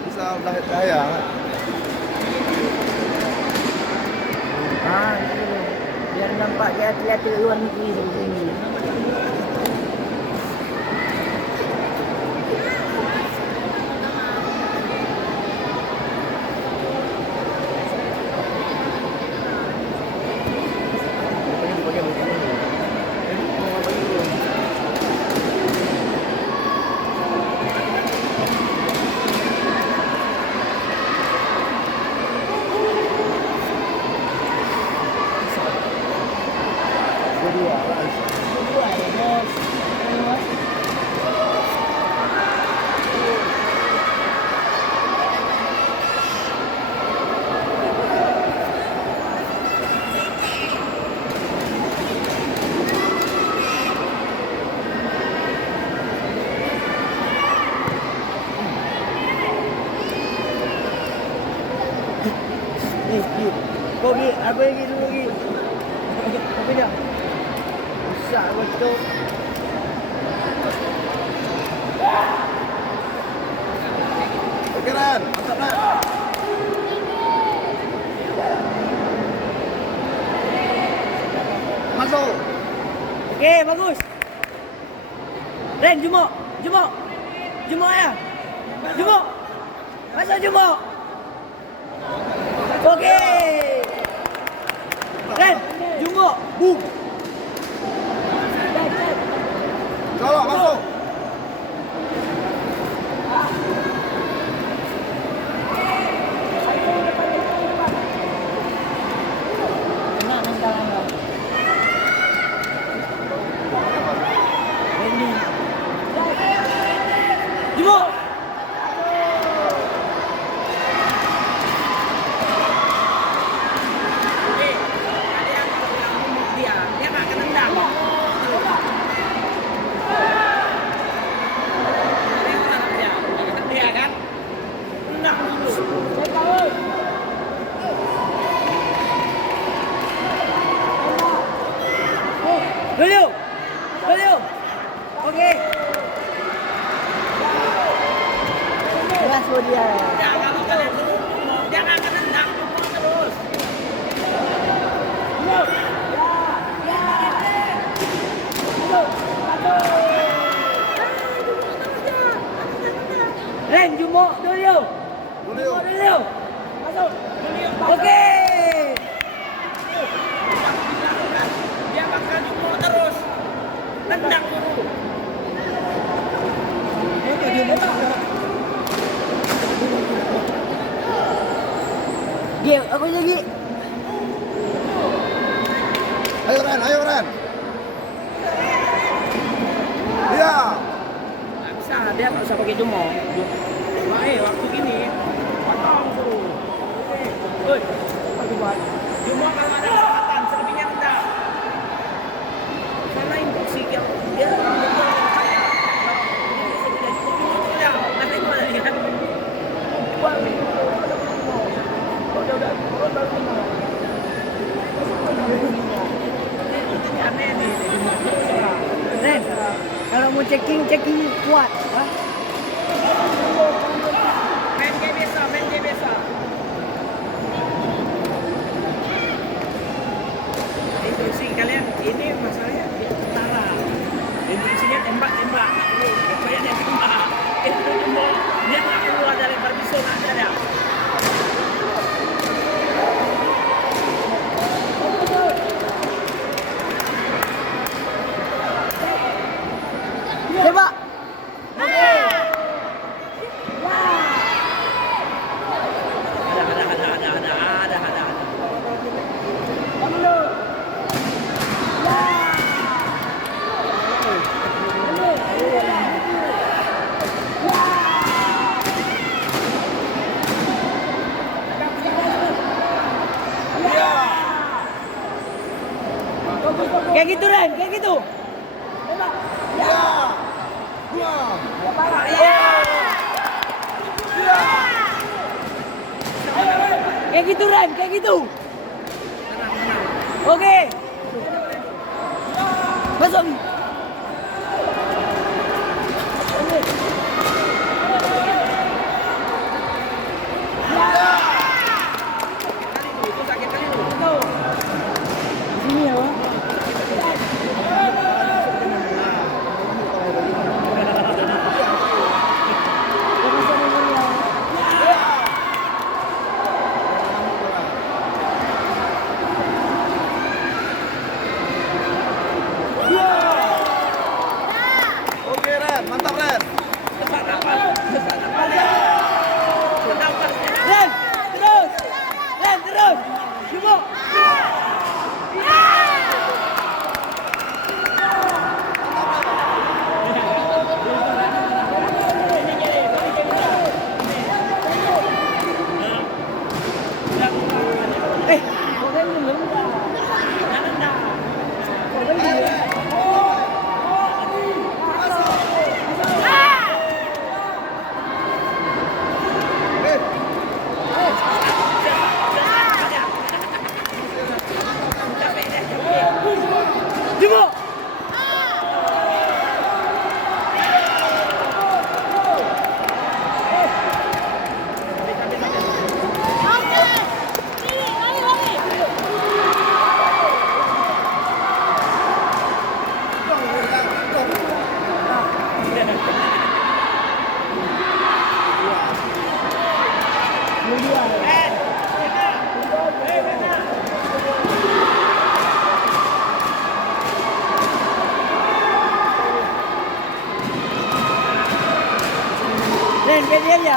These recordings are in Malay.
tak bisa lahir cahaya. Gitu. Biar nampak dia atlet luar negeri seperti ini. Kau pergi, aku pergi dulu lagi. Apa dia? Besar betul. Okey Ran, mantap Ran. Masuk. Okey, bagus. Ren, jumuk. Jumuk. Jumuk ya. Jumuk. Masuk jumuk. Okey. Ren, jumuk. Boom. Colok masuk. Jumuk. Dulu. Dulu. Okey. Kelas dia. Kalau kalian dia akan nendang terus. Ren, jumuk dulu. Dulu. Dulu. Masuk. Okey. Dia bakal jumpa terus. Tendang dulu. Dia, aku lagi. Ayo Ran, ayo Ran. Ya. Nggak bisa, dia nggak usah pakai jumbo. Waktu gini, potong suruh. Woi, jumbo kalau ada kesempatan, selebihnya enggak. Karena instruksi dia Ren, kalau mau checking kuat. main game biasa. Instruksi kalian ini masalahnya tentara. Instruksinya tembak. Supaya dia tembak. Itu jumbo dia nggak keluar dari barbison aja dia. Tembak. Ada. Kayak gitu Ren, kayak gitu. Ya. Dua. Kayak gitu Ren, kayak gitu. Oke. Masuk.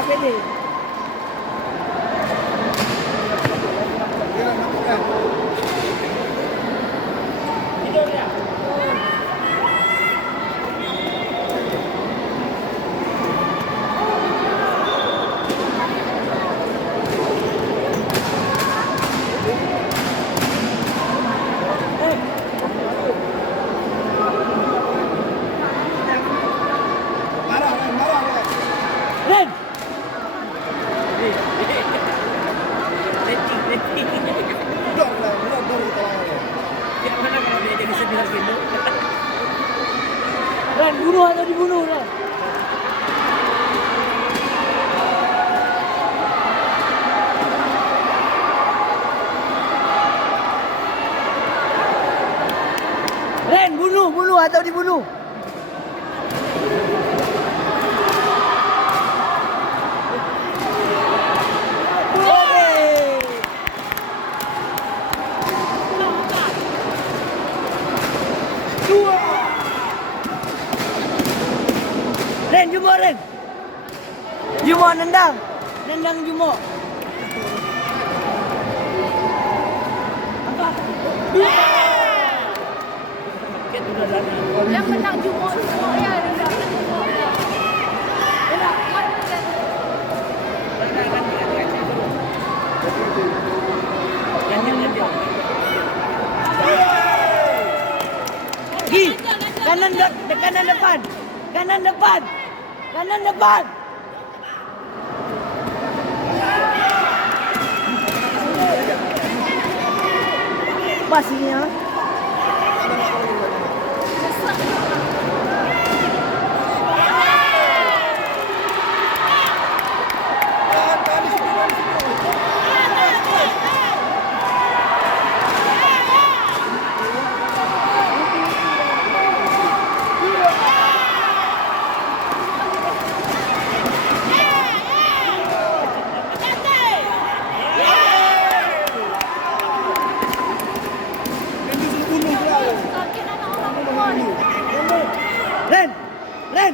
pede. Gila, makan. Tidur dia. Marah, Ren, marah, Ren. Ren. Letting. Dor, Ren, dor kita lawan. Yang mana kalau dia jadi 9 kilo? Ren, bunuh atau dibunuh, Ren? Ren, bunuh atau dibunuh? Boleh. Dua. Ren, Jumo, Ren. Jumo nendang. Nendang Jumo. Apa? Kita udah lana. Yang menang Jumo semua ya, ada Jumo ya. Enak, Gi, kanan depan. Kanan depan. Kanan depan. Pastinya. Sakit anak orang perempuan. Ren. Ren.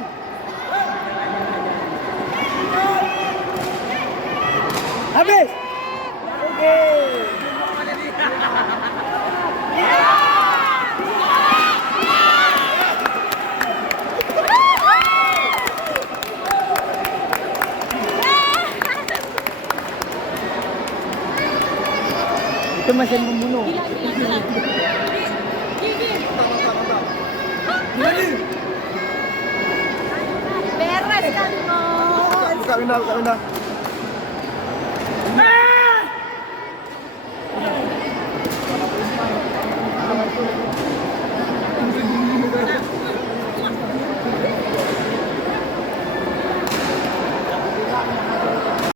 Habis. Okey. Itu mesin pembunuh. Gila. Beres kan, no. Buka window, buka window.